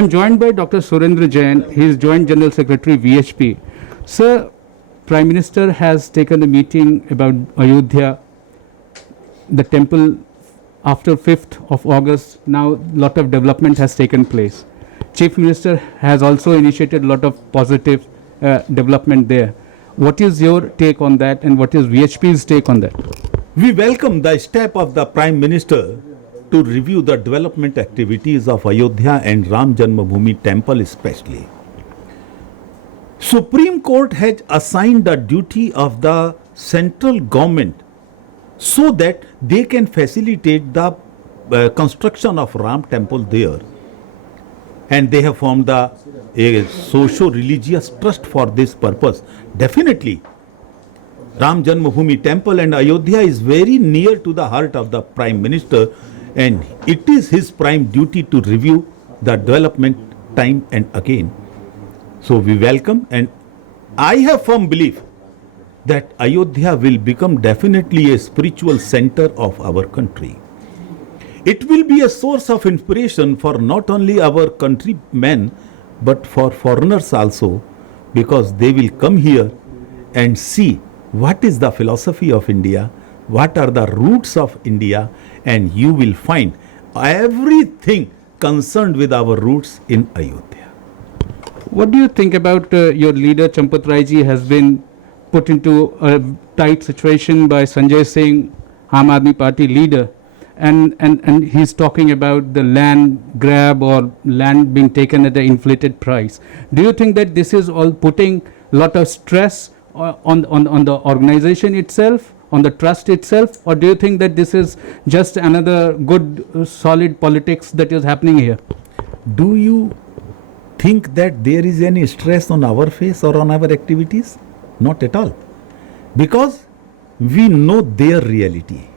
I'm joined by Dr. Surendra Jain. He is Joint General Secretary, VHP. Sir, Prime Minister has taken a meeting about Ayodhya, the temple. After 5th of August, now a lot of development has taken place. Chief Minister has also initiated a lot of positive development there. What is your take on that, and what is VHP's take on that? We welcome the step of the Prime Minister to review the development activities of Ayodhya and Ram Janmabhoomi temple especially. Supreme Court has assigned the duty of the central government so that they can facilitate the construction of Ram temple there. And they have formed a socio-religious trust for this purpose. Definitely, Ram Janmabhoomi temple and Ayodhya is very near to the heart of the Prime Minister, and it is his prime duty to review the development time and again. So we welcome, and I have firm belief that Ayodhya will become definitely a spiritual center of our country. It will be a source of inspiration for not only our countrymen but for foreigners also, because they will come here and see what is the philosophy of India, what are the roots of India, and you will find everything concerned with our roots in Ayodhya. What do you think about your leader Champat Rai ji has been put into a tight situation by Sanjay Singh, Aam Aadmi Party leader, and he's talking about the land grab or land being taken at an inflated price. Do you think that this is all putting a lot of stress on the organization itself, on the trust itself, or do you think that this is just another good solid politics that is happening here? Do you think that there is any stress on our face or on our activities? Not at all. Because we know their reality.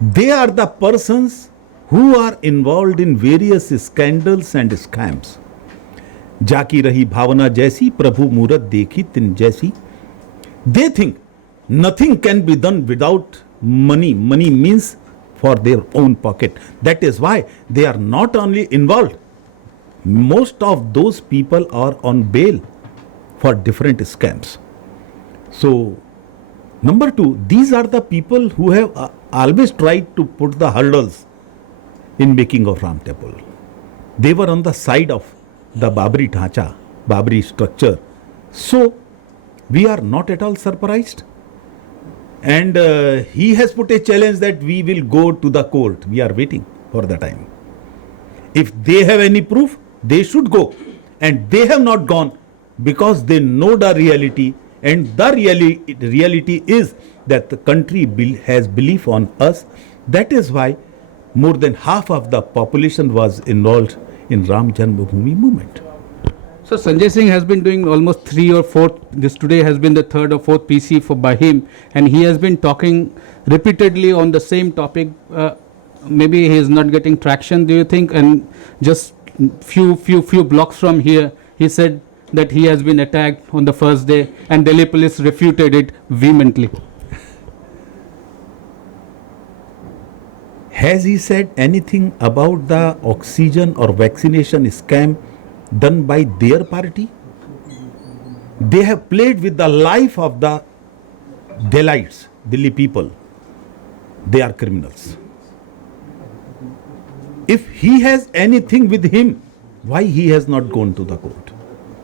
They are the persons who are involved in various scandals and scams. जाकी रही भावना जैसी प्रभु मूरत देखी तिन जैसी. They think nothing can be done without money. Money means for their own pocket. That is why they are not only involved. Most of those people are on bail for different scams. So, number two, these are the people who have always tried to put the hurdles in making of Ram temple. They were on the side of the Babri Dhacha, Babri structure. So, we are not at all surprised. And he has put a challenge that we will go to the court. We are waiting for the time. If they have any proof, they should go. And they have not gone because they know the reality, and the reality is that the country has belief on us. That is why more than half of the population was involved in Ram Janmabhoomi movement. So Sanjay Singh has been doing almost 3 or 4, this today has been the 3rd or 4th PC for him, and he has been talking repeatedly on the same topic. Maybe he is not getting traction, do you think? And just few blocks from here, he said that he has been attacked on the first day, and Delhi police refuted it vehemently. Has he said anything about the oxygen or vaccination scam done by their party? They have played with the life of the Delhites, Delhi people. They are criminals. If he has anything with him, why he has not gone to the court?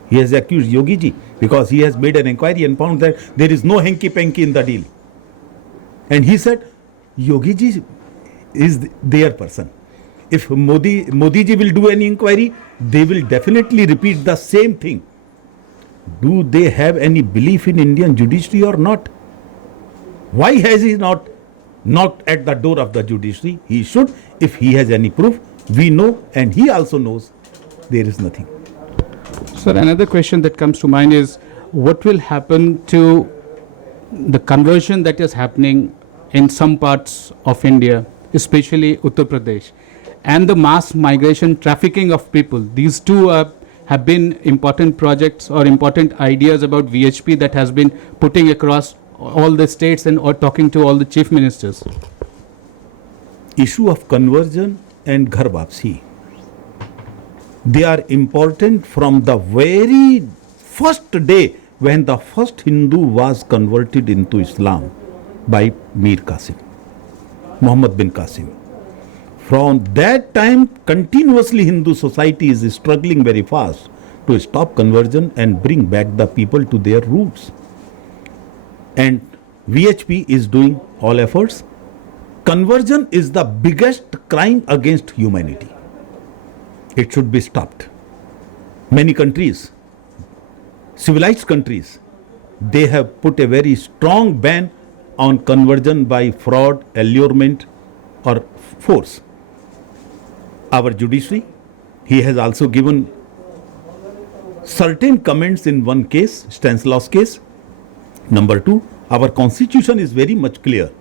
He has accused Yogi ji because he has made an inquiry and found that there is no hanky-panky in the deal. And he said, Yogi ji is their person. If Modi ji will do any inquiry, they will definitely repeat the same thing. Do they have any belief in Indian judiciary or not? Why has he not knocked at the door of the judiciary? He should. If he has any proof, we know, and he also knows there is nothing. Sir, another question that comes to mind is, what will happen to the conversion that is happening in some parts of India, especially Uttar Pradesh, and the mass migration trafficking of people? These two have been important projects or important ideas about VHP that has been putting across all the states and or talking to all the chief ministers. Issue of conversion and Ghar Wapsi. They are important from the very first day when the first Hindu was converted into Islam by Mir Qasim, Muhammad bin Qasim. From that time, continuously Hindu society is struggling very fast to stop conversion and bring back the people to their roots. And VHP is doing all efforts. Conversion is the biggest crime against humanity. It should be stopped. Many countries, civilized countries, they have put a very strong ban on conversion by fraud, allurement, or force. Our judiciary, he has also given certain comments in one case, Stanislaus case. Number two, our constitution is very much clear.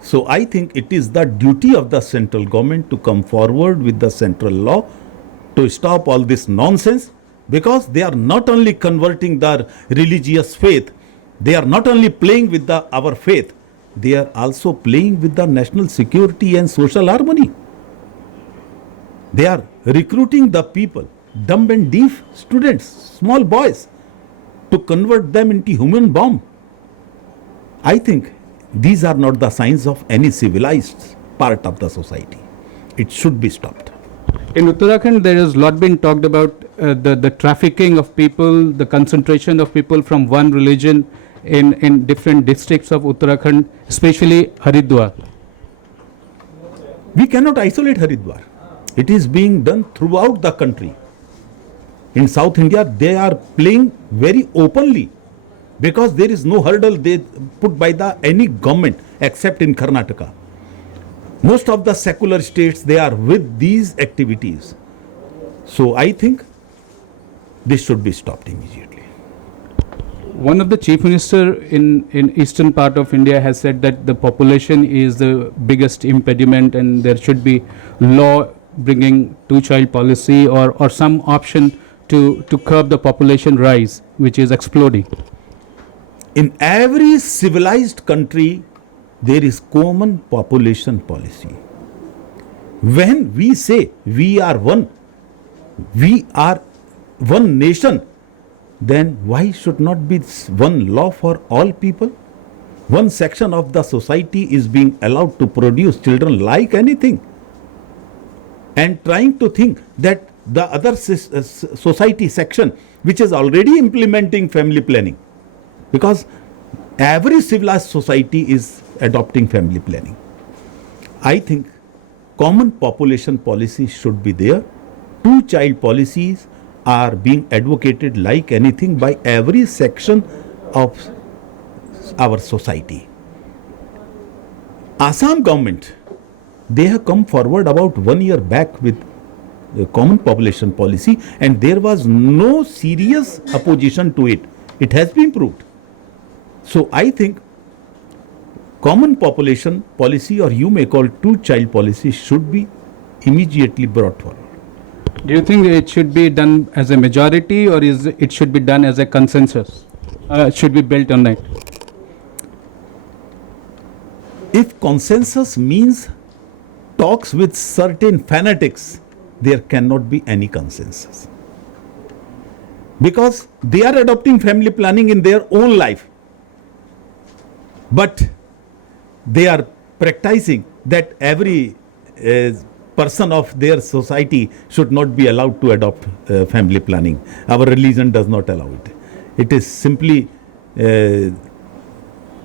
So I think it is the duty of the central government to come forward with the central law to stop all this nonsense, because they are not only converting the religious faith, they are not only playing with our faith, they are also playing with the national security and social harmony. They are recruiting the people, dumb and deaf students, small boys, to convert them into human bomb. I think these are not the signs of any civilized part of the society. It should be stopped. In Uttarakhand, there has a lot been talked about the trafficking of people, the concentration of people from one religion in different districts of Uttarakhand, especially Haridwar. We cannot isolate Haridwar. It is being done throughout the country. In South India, they are playing very openly because there is no hurdle they put by any government except in Karnataka. Most of the secular states, they are with these activities. So I think this should be stopped immediately. One of the chief minister in eastern part of India has said that the population is the biggest impediment and there should be law bringing two-child policy or some option to curb the population rise, which is exploding. In every civilized country, there is common population policy. When we say we are one nation, then why should not be one law for all people? One section of the society is being allowed to produce children like anything, and trying to think that the other society section, which is already implementing family planning, because every civilized society is adopting family planning. I think common population policy should be there. Two-child policies are being advocated like anything by every section of our society. Assam government, they have come forward about 1 year back with the common population policy, and there was no serious opposition to it. It has been proved. So I think common population policy, or you may call two-child policy, should be immediately brought forward. Do you think it should be done as a majority or it should be done as a consensus? Should be built on it? If consensus means talks with certain fanatics, there cannot be any consensus. Because they are adopting family planning in their own life. But they are practicing that every person of their society should not be allowed to adopt family planning. Our religion does not allow it. It is simply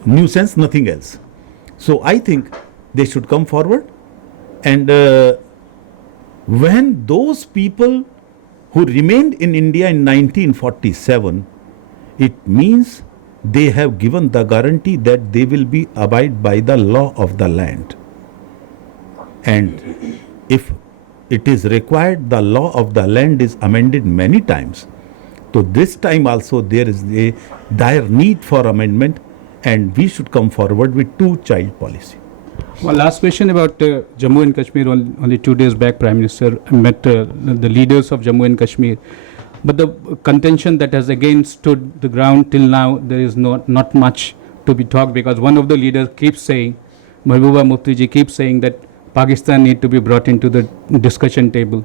nuisance, nothing else. So I think they should come forward, and when those people who remained in India in 1947, it means they have given the guarantee that they will be abide by the law of the land. And if it is required, the law of the land is amended many times. So this time also there is a dire need for amendment, and we should come forward with two-child policy. Well, last question about Jammu and Kashmir. Only 2 days back, Prime Minister met the leaders of Jammu and Kashmir. But the contention that has again stood the ground till now, there is not much to be talked, because one of the leaders keeps saying, Mahbooba Mufti ji keeps saying that Pakistan need to be brought into the discussion table.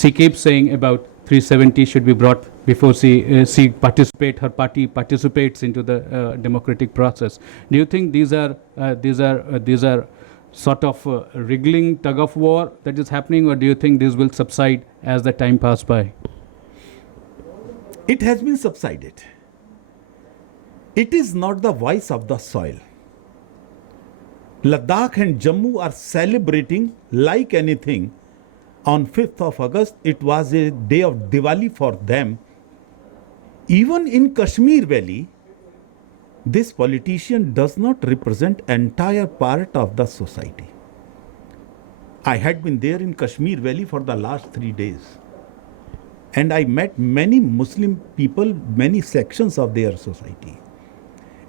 she keeps saying about 370 should be brought before she her party participates into the democratic process. Do you think these are sort of wriggling tug of war that is happening, or do you think this will subside as the time passes by? It has been subsided. It is not the voice of the soil. Ladakh and Jammu are celebrating like anything. On 5th of August, it was a day of Diwali for them. Even in Kashmir Valley, this politician does not represent entire part of the society. I had been there in Kashmir Valley for the last 3 days. And I met many Muslim people, many sections of their society.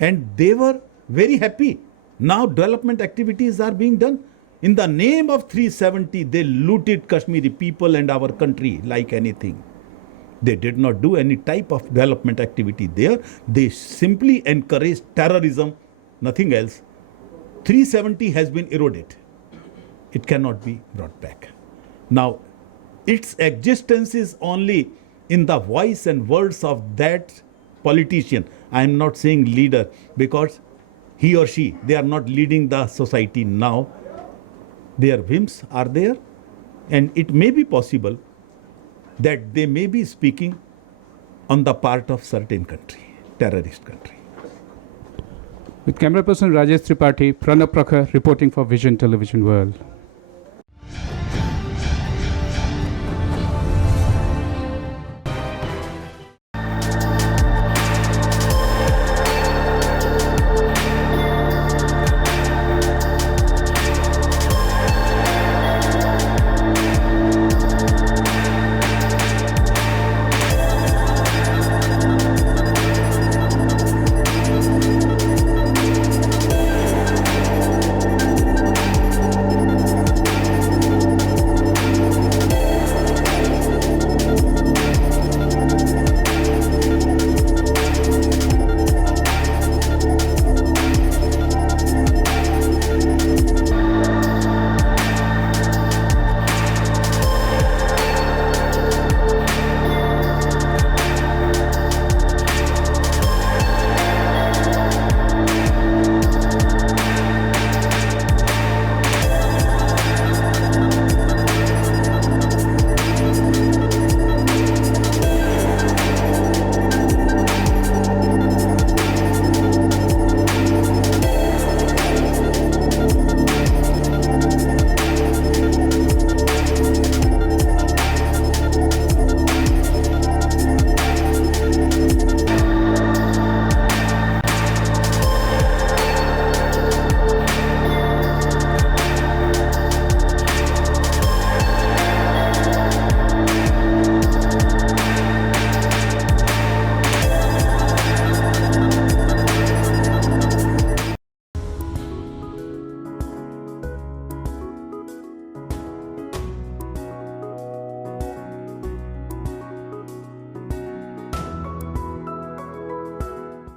And they were very happy. Now development activities are being done. In the name of 370, they looted Kashmiri people and our country like anything. They did not do any type of development activity there. They simply encouraged terrorism, nothing else. 370 has been eroded. It cannot be brought back. Now, its existence is only in the voice and words of that politician. I am not saying leader, because he or she, they are not leading the society now. Their whims are there, and it may be possible that they may be speaking on the part of certain country, terrorist country. With camera person Rajesh Tripathi, Pranab Prakhar reporting for Vision Television World.